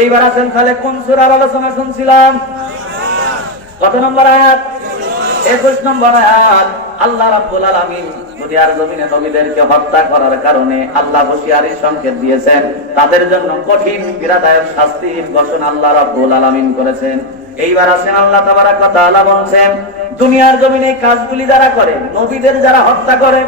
এইবার আছেন তাহলে কোন সুরার আলোচনা শুনছিলাম? কত নম্বর আয়াত? একুশ নম্বর আয়াত। আল্লাহ রাব্বুল আলামিন দুনিয়ার জমিনে নবীদেরকে হত্যা করার কারণে আল্লাহ হুঁশিয়ারি সংকেত দিয়েছেন, তাদের জন্য কঠিন পীড়াদায়ক শাস্তির ঘোষণা আল্লাহ রাব্বুল আলামিন করেছেন। এইবার আছেন আল্লাহ তাবারাক ওয়া তাআলা বলছেন, দুনিয়ার জমিনে কাজগুলি যারা করে, নবীদের যারা হত্যা করে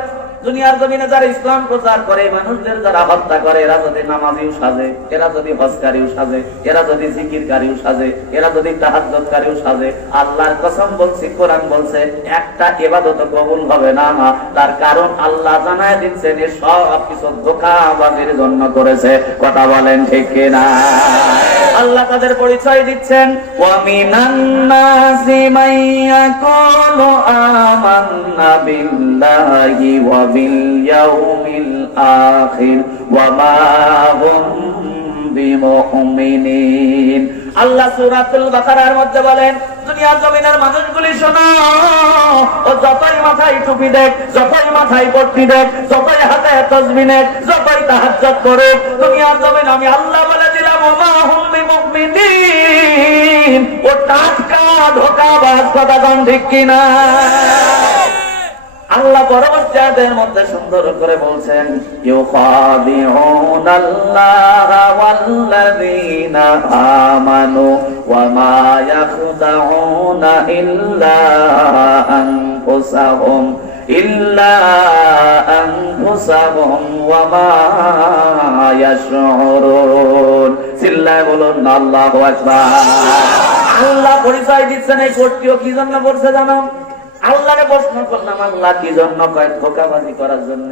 দুনিয়ার জমিনে যারা ইসলাম প্রচার করে, মানুষদের যারা হত্যা করে, এরা যদি নামাজিও সাজে, এরা যদি হজকারীও সাজে, এরা যদি জিকিরকারীও সাজে, এরা যদি তাহাজ্জুদকারীও সাজে, আল্লাহর কসম বলছি, কোরআন বলছে, একটা ইবাদত কবুল হবে না মা। তার কারণ আল্লাহ জানায় দিচ্ছেন, এ সব কিছু ধোঁকাবাজির জন্য করেছে। কথা বলেন ঠিক কিনা? আল্লাহ তাদের পরিচয় দিচ্ছেন, ওয়ামিনান নাসি মাইয়াকুলু আমান্না বিল্লাহি ওয়া আখির ওয়া মা হুম বিমুমিনিন। আল্লাহ সূরাতুল বাকারার মধ্যে বলেন, দুনিয়ার জমিনের মানুষগুলি শোনো, ও যতই মাথায় টুপি দেখ, যতই মাথায় পট্টি দেখ, যতই হাতে তসবি যতই তাহাজ্জুদ করে দুনিয়ার জমিন আমি আল্লাহ বলে দিলাম, ওমা হুম বিমুমিনিন। ও টাটকা ধোকাবাজ কথা কোন ঠিক কিনা। আল্লাহ পরবর্তী আয়াতের মধ্যে সুন্দর করে বলছেন ইল্লা আল্লাহু পরিচয় দিচ্ছেন এই কোটটিও কি জন্য বলছে জানো? আল্লাহকে প্রশ্ন করলাম, আল্লাহ কি জন্য কয় ধোকাবাজি করার জন্য?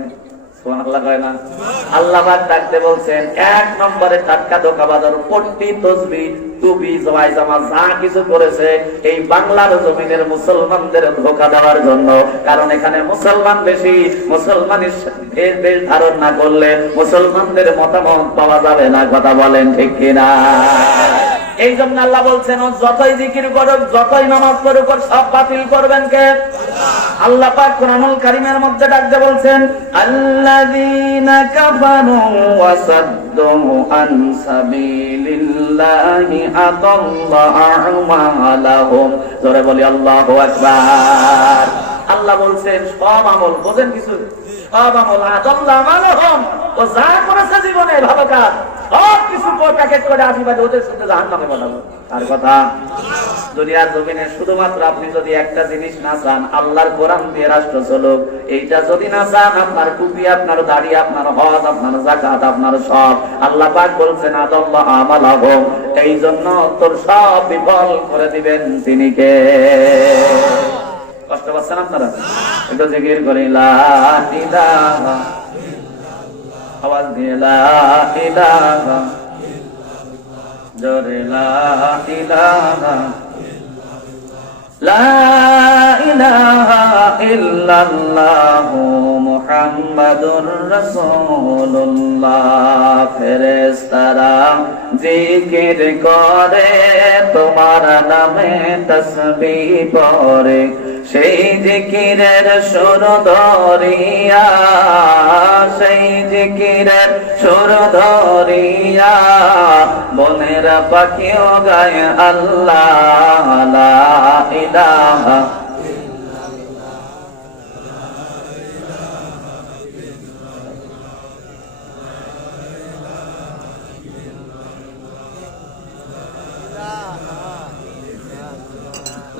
এই বাংলার মুসলমানদের ধোকা দেওয়ার জন্য। কারণ এখানে মুসলমান বেশি করলে মুসলমানদের মতামত পাওয়া যাবে না, কথা বলেন ঠিক কিনা? এই জন্য আল্লাহ বলছেন, ও, যতই জিকির করুক, যতই নামাজ পড়ুক, ওর সব বাতিল করবেন কে? আল্লাহ পাক কোরআনুল কারীমের মধ্যে ডাকতে বলছেন, আল্লাযীনা কাফারু ওয়া সাদ্দু আন সাবিলিল্লাহি আদাল্লা আ'মালাহুম জোরে বলি, আল্লাহু আকবার। আল্লাহ বলছেন, সব আমল, বোঝেন কিছু? সব আমল আদাল্লা আমালহুম ও, যা করেছে জীবনে, ভালো কাজ। সব কিছু প্যাকেট করে আশীর্বাদ ওদের সাথে জাহান নামে বানাবো। তার কথা, দুনিয়ার জমিনে শুধুমাত্র আপনি যদি একটা জিনিস না চান, আল্লাহর কোরআন দিয়ে রাষ্ট্র চলুক, এইটা যদি না চান, আপনার টুপি আপনার দাড়ি, আপনার হজ, আপনার জাকাত আপনার সব। আল্লাহ পাক বলছেন, আদাল্লাহ আমালাহুম। এই জন্য তোর সব বিফল করে দিবেন তিনি কে? কষ্ট পাচ্ছেন আপনারা? একটু জিকির করি, লা ইলাহা আওয়াজ দিয়ে লা ইলাহা জোরে লা ইলাহা লা মুহাম্মাদুর রাসূলুল্লাহ, ফেরেশতারা জিকির করে, তোমার নামে তাসবিহ পড়ে। সেই জিকিরের সুর ধরিয়া, সেই জিকিরের সুর ধরিয়া, বনের পাখিও গায়, আল্লাহ ইলাহা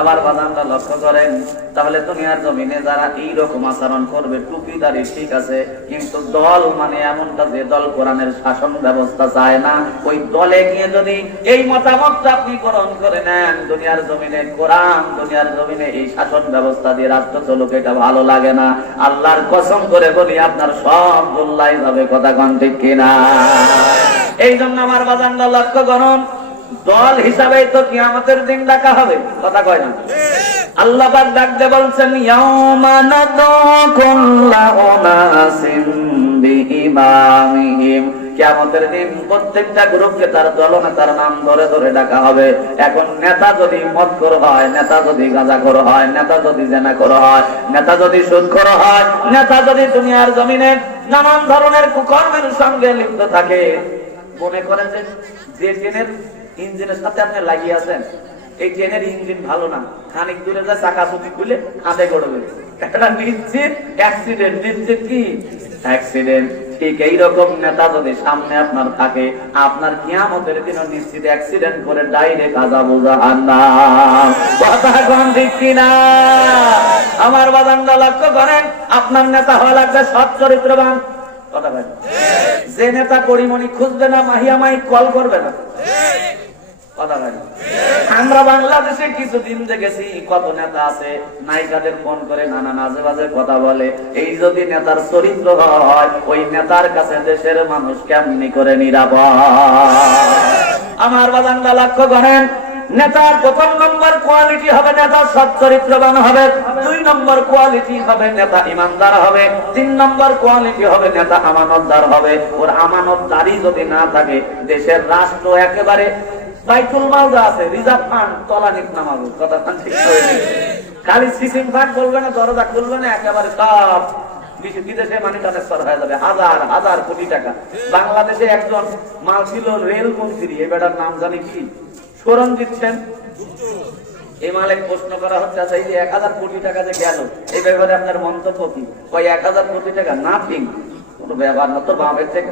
আবার বাদামটা লক্ষ্য করেন, তাহলে দুনিয়ার জমিনে যারা এই রকম আচরণ করবে, টুপি দাঁড়ি ঠিক আছে, কিন্তু দল মানে এমনটা যে দল কোরআনের শাসন ব্যবস্থা চায় না। ওই দলে গিয়ে যদি এই মতামতটা আপনি গ্রহণ করে নেন, দুনিয়ার জমিনে কোরআন, দুনিয়ার জমিনে এই শাসন ব্যবস্থা দিয়ে রাষ্ট্র চলুক, এটা ভালো লাগে না। আল্লাহর কসম করে বলি, আপনার সব গোল্লাই যাবে, কথা কন ঠিক কিনা? এই জন্য আমার বাজানটা লক্ষ্য করুন দল হিসাবে তো কিয়ামতের দিন ডাকা হবে, কথা কয় না। আল্লাহ ডাকতে বলছেন দিন প্রত্যেকটা গ্রুপকে তার নাম ধরে ধরে ডাকা হবে। এখন নেতা যদি হয়, নেতা যদি গাঁজা কর হয়, নেতা যদি জেনা কর হয়, নেতা যদি সুদ কর হয়, নেতা যদি দুনিয়ার জমিনে নানান ধরনের কুকর্মের সঙ্গে লিপ্ত থাকে, মনে করেন যে ট্রেনের ইঞ্জিনের সাথে আপনি লাগিয়ে আছেন, এই ট্রেনের ইঞ্জিন ভালো না। খানিক দূরে যা চাকা চুকি খুলে কাঁধে গড়বে এটা নিশ্চিত অ্যাক্সিডেন্ট নিশ্চিত কি? অ্যাক্সিডেন্ট ঠিক এইরকম নেতা যদি সামনে আপনার থাকে, আপনার কিয়ামতের দিন নিশ্চিত অ্যাক্সিডেন্ট করে ডাইরেক্ট কথা ঠিক কিনা? আমার বাদানটা লক্ষ্য করেন, আপনার নেতা হওয়া লাগবে সৎ চরিত্রবান। কথা যে নেতা পরিমণি খুঁজবে না, মাহিয়া মাই কল করবে না। আমরা বাংলাদেশে কিছুদিন দেখেছি কত নেতা আছে, নায়িকাদের ফোন করে নানা মাঝে মাঝে কথা বলে। এই যদি নেতার চরিত্র হয়, ওই নেতার কাছে দেশের মানুষ কেমনি করে নিরাপদ? আমার বাদানটা লক্ষ্য করেন, নেতার প্রথম নম্বর কোয়ালিটি হবে নেতা সৎ চরিত্রবান হবে, দুই নম্বর কোয়ালিটি হবে নেতা ইমানদার হবে, তিন নম্বর কোয়ালিটি হবে নেতা আমানতদার হবে। ওর আমানতদারি যদি না থাকে, দেশের রাষ্ট্র একেবারে মাল বাংলাদেশে একজন মাল ছিল রেল মন্ত্রী, এ বেটার নাম জানি কি? সরঞ্জিত সেন। এই মালিক প্রশ্ন করা হচ্ছে আচ্ছা এই যে এক হাজার কোটি টাকা যে গেল, এই ব্যাপারে আপনার মন্তব্য কি? কয়, এক হাজার কোটি টাকা? নাথিং। কোনো ব্যাপার না, তোর বাপের থেকে।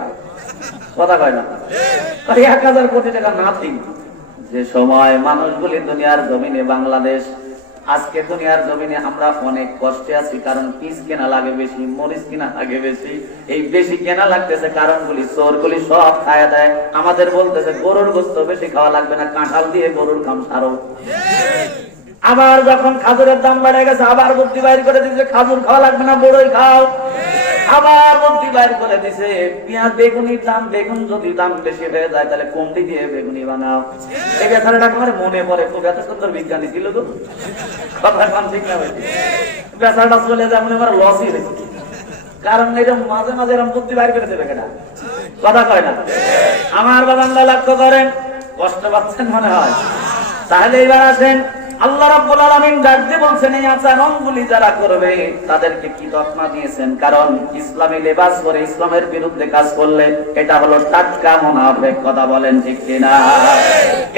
কথা কয় না। এক হাজার কোটি টাকা নাথিং। যে সময় মানুষগুলি দুনিয়ার জমিনে বাংলাদেশ, আজকে দুনিয়ার জমিনে আমরা অনেক কষ্টে আছি, কারণ পিস কেনা লাগে বেশি, মরিচ কেনা লাগে বেশি, এই বেশি কেনা লাগতেছে কারণগুলি, চোরগুলি সব খায়া দেয়। আমাদের বলতেছে, গরুর গোস্ত বেশি খাওয়া লাগবে না, কাঁঠাল দিয়ে গরুর কাম সারো। আবার যখন খাজুরের দাম বেড়ে গেছে, আবার বুদ্ধি বাইর করে দিচ্ছে খাজুর খাওয়া লাগবে না, বড়ই খাও। আবার বুদ্ধি বাইর করে দিছে। পেঁয়াজ বেগুনির দাম, বেগুন যদি দাম বেশি হয়ে যায়, তাহলে কমতি দিয়ে বেগুনি বানাও? এই বেচারাটা আমার মনে পড়ে। খুব এত সুন্দর বিজ্ঞানী ছিল তো। কথা কম ঠিক না ভাই। বেচারাটা চলে যায়, মনে আমার লসই হয়েছে কারণ এরকম মাঝে মাঝে এরকম বুদ্ধি বাইর করে দেবে কেনা? কথা কয় না? আমার বাবান্দা লক্ষ্য করেন, কষ্ট পাচ্ছেন মনে হয়। তাহলে এবার আসেন আল্লাহ রাব্বুল আলামিন ডাক দিয়ে বলছেন এই আচরণগুলি যারা করবে তাদেরকে কি তকমা দিয়েছেন কারণ ইসলামী লেবাস করে ইসলামের বিরুদ্ধে কাজ করলে এটা হলো টাটকা মুনাফিক কথা বলেন ঠিক কিনা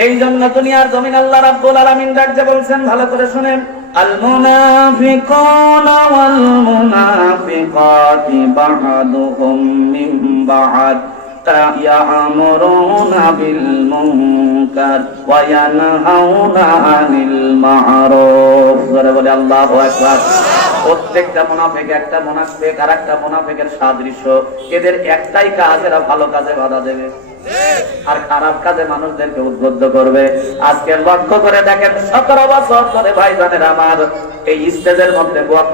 এই জন্য দুনিয়ার জমিন আল্লাহ রাব্বুল আলামিন ডাক দিয়ে বলছেন ভালো করে শুনেন المنافقون والمنافقات بعضهم من بعض يأمرون بالمنكر وينهون عن المعروف জোরে বলে আল্লাহু আকবার প্রত্যেকটা মুনাফিক একটা মুনাফিক আর একটা মুনাফিকের সাদৃশ্য এদের একটাই কাজ এরা ভালো কাজে বাধা দেবে আর খারাপ কাজে মানুষদেরকে উদ্বুদ্ধ করবে আজকে লক্ষ্য করে দেখেন সতেরো বছর ধরে ভাই আমার এই স্টেজের মধ্যে বক্তা